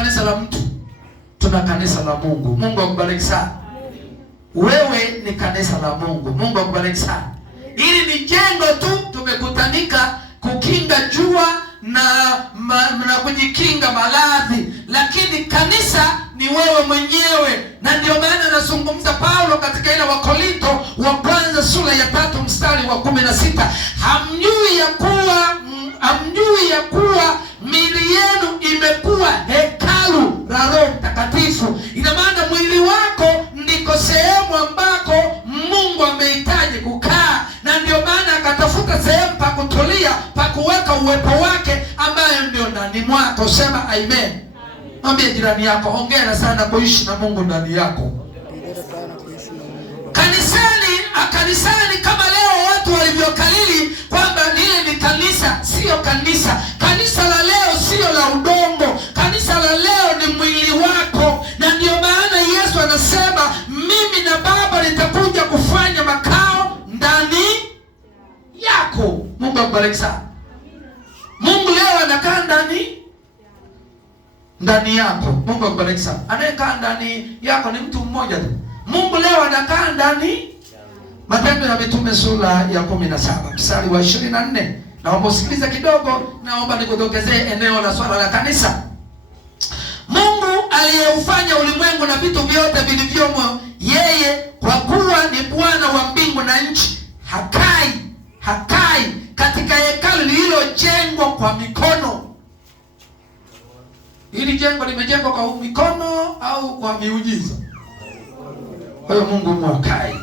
kanisa la mtu, tuna kanisa la Mungu. Mungu akubariki sana. Wewe ni kanisa la Mungu. Mungu akubariki sana. Hili ni jengo tu, tumekutanika kukinga jua na kujikinga maradhi, lakini kanisa ni wewe mwenyewe. Na ndio maana anazungumza Paulo katika ile Wakorinto wa kwanza sura ya 3 mstari wa 16, hamjui ya kuwa miili yenu imekuwa hekalu la Roho Mtakatifu. Ina maana mwili wako ndiko sehemu ambako Mungu amehitaji kukaa, na ndio maana akatafuta sehemu pa kutulia, pa kuweka uwepo wake ambayo ndio ndani mwako. Sema amen. Mwambie jirani yako, hongera sana kuishi na Mungu ndani yako. Kanisani kama leo watu walivyokalili kwamba lile ni kanisa, sio kanisa. Kanisa la leo sio la udongo. Kanisa la leo ni mwili wako. Na ndio maana Yesu anasema mimi na Baba nitakuja kufanya makao ndani yako. Mungu akubariki sana. Mungu leo anakaa ndani yako. Mungu akubariki sana. Anayekaa ndani yako ni mtu mmoja tu. Mungu leo anakaa ndani. Matendo ya Mitume sura ya 17 mstari wa 24. Naomba usikilize kidogo, naomba nikutokezee eneo la swala la kanisa. Mungu aliyeufanya ulimwengu na vitu vyote vilivyomo, yeye kwa kuwa ni Bwana wa mbingu na nchi, hakai katika hekalu lililojengwa kwa mikono. Hili jengo limejengwa kwa mikono au kwa miujiza? Kwa hiyo Mungu mwakai.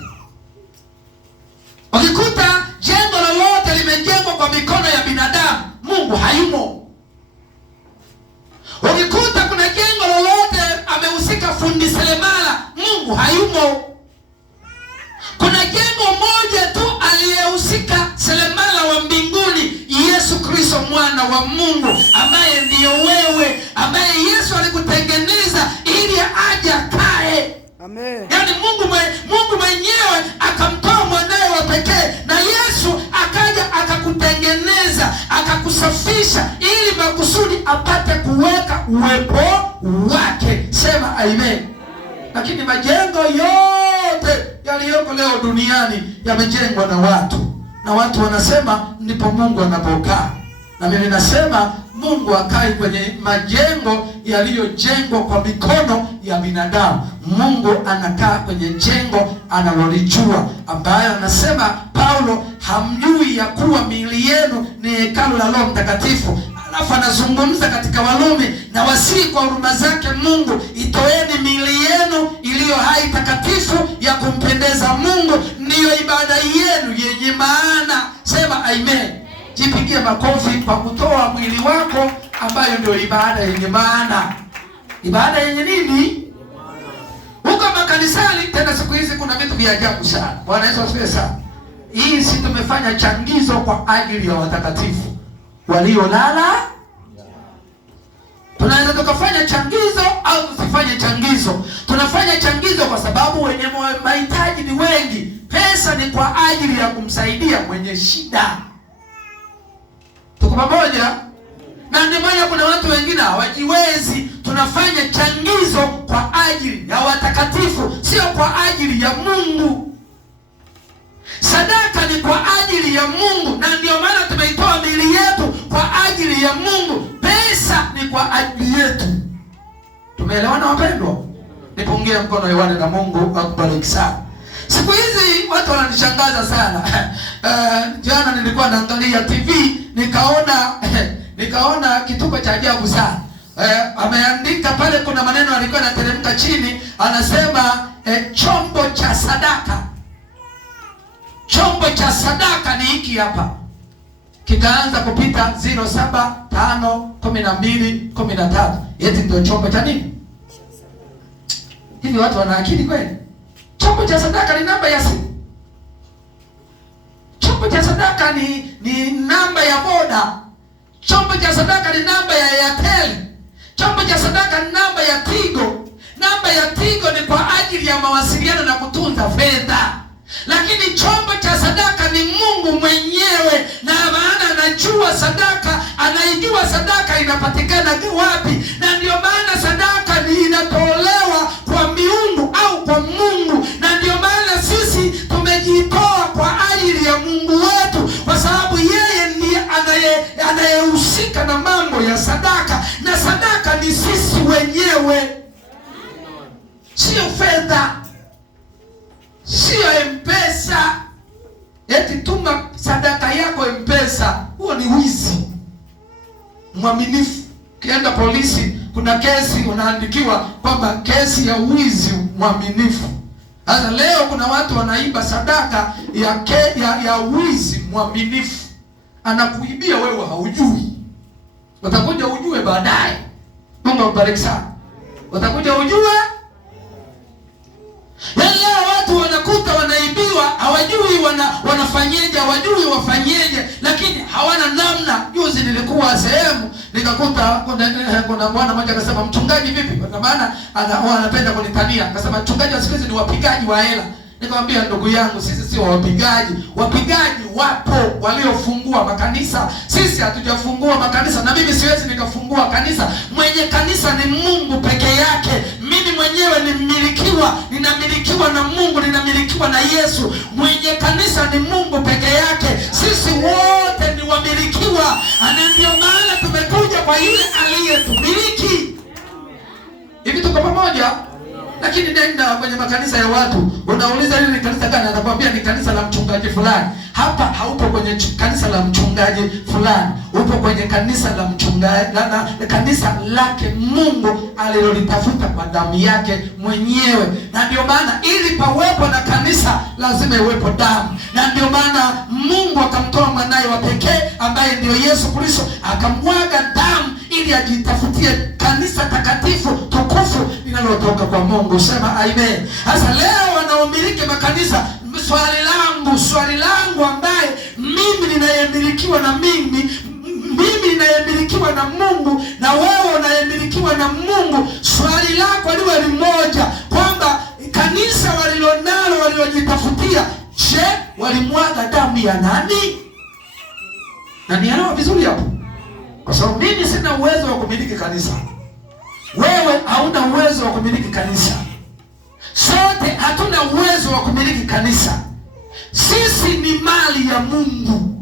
Ukikuta jengo lolote limejengwa kwa mikono ya binadamu, Mungu hayumo. Ukikuta kuna jengo lolote amehusika fundi seremala, Mungu hayumo. Kuna jengo moja tu aliyehusika seremala wa mbinguni, Yesu Kristo mwana wa Mungu, ambaye ndiyo wewe, ambaye Yesu alikutengeneza ili aje akae. Amen. Yaani Mungu mwenyewe akamtoa mwanae wa pekee, na Yesu akaja akakutengeneza, akakusafisha ili makusudi apate kuweka uwepo wake. Sema amen. Lakini majengo yote yaliyoko leo duniani yamejengwa na watu, na watu wanasema ndipo Mungu anapokaa. Na mimi nasema Mungu hakai kwenye majengo yaliyojengwa kwa mikono ya binadamu. Mungu anakaa kwenye jengo analolijua, ambayo anasema Paulo, hamjui ya kuwa miili yenu ni hekalu la Roho Mtakatifu. Alafu anazungumza katika Warumi, na wasii kwa huruma zake Mungu, itoeni miili yenu iliyo hai takatifu ya kumpendeza Mungu, ndiyo ibada yenu yenye maana. Sema amen. Jipigie makofi kwa kutoa mwili wako, ambayo ndio ibada yenye maana. Ibada yenye nini? Huko makanisani tena siku hizi kuna vitu vya ajabu sana. Bwana Yesu asifiwe sana. Hii si tumefanya changizo kwa ajili ya watakatifu waliolala. Tunaweza tukafanya changizo au tusifanye changizo. Tunafanya changizo kwa sababu wenye mahitaji ni wengi. Pesa ni kwa ajili ya kumsaidia mwenye shida. Tuko pamoja? Na ndio maana kuna watu wengine hawajiwezi. Tunafanya changizo kwa ajili ya watakatifu, sio kwa ajili ya Mungu. Sadaka ni kwa ajili ya Mungu, na ndio maana tumeitoa miili yetu kwa ajili ya Mungu. Pesa ni kwa ajili yetu. Tumeelewana wapendwa? Nipungie mkono Yohana na Mungu akubariki sana. Siku hizi watu wananishangaza sana. Jana nilikuwa naangalia TV, nikaona kituko cha ajabu sana. Ameandika pale, kuna maneno alikuwa anateremka chini, anasema chombo cha sadaka. Chombo cha sadaka ni hiki hapa. Kikaanza kupita 07 5 12 13. Eti ndio chombo cha nini? Hivi watu wana akili kweli? Chombo cha sadaka ni namba ya simu. Chombo cha sadaka ni namba ya boda. Chombo cha sadaka ni namba ya Airtel. Chombo cha sadaka ni namba ya Tigo. Namba ya Tigo ni kwa ajili ya mawasiliano na kutunza fedha. Lakini chombo cha sadaka ni Mungu mwenyewe, na maana anajua sadaka, anaijua sadaka inapatikana wapi. Na ndio maana fedha, sio M-Pesa. Eti tuma sadaka yako M-Pesa, huo ni wizi. Mwaminifu, kienda polisi, kuna kesi unaandikiwa kwamba kesi ya wizi mwaminifu. Sasa leo kuna watu wanaiba sadaka ya wizi mwaminifu. Anakuibia wewe haujui. Utakuja ujue baadaye. Mungu akubariki sana. Utakuja ujue. Leo watu wanakuta wanaibiwa, hawajui wanafanyeje, hawajui wafanyeje, lakini hawana namna. Juzi nilikuwa sehemu nikakuta kuna bwana mmoja akasema, mchungaji vipi? Kwa maana anapenda kunitania. Akasema mchungaji wa siku hizi ni wapigaji wa hela. Nikamwambia ndugu yangu, sisi sio wapigaji. Wapigaji wapo waliofungua makanisa. Sisi hatujafungua makanisa, na mimi siwezi nikafungua kanisa. Mwenye kanisa ni Mungu peke yake. Mimi mwenyewe ninamilikiwa na Mungu, ninamilikiwa na Yesu. Mwenye kanisa ni Mungu peke yake. Sisi wote ni wamilikiwa. Ndio maana tumekuja kwa yule aliyetumiliki. Hivi tuko pamoja? Lakini nenda kwenye makanisa ya watu, unauliza hili ni kanisa gani? Atakwambia ni kanisa la mchungaji fulani. Hapa haupo kwenye kanisa la mchungaji fulani. Upo kwenye kanisa la mchungaji, kanisa lake Mungu alilolitafuta kwa damu yake mwenyewe. Na ndio maana ili pawepo na kanisa lazima iwepo damu. Na ndio maana Mungu akamtoa mwanae wa pekee ambaye ndio Yesu Kristo, akamwaga damu ili ajitafutie kanisa takatifu tukufu linalotoka kwa Mungu. Sema amen. Sasa leo wanaomiliki makanisa, swali langu ambaye mimi ninayemilikiwa na mimi ninayemilikiwa na Mungu na wewe unayemilikiwa na Mungu, swali lako liwe limoja, kwamba kanisa walilonalo walilojitafutia, je, walimwaga damu ya nani? Na nielewa vizuri hapo. Kwa sababu mimi sina uwezo wa kumiliki kanisa. Wewe hauna uwezo wa kumiliki kanisa. Sote hatuna uwezo wa kumiliki kanisa. Sisi ni mali ya Mungu.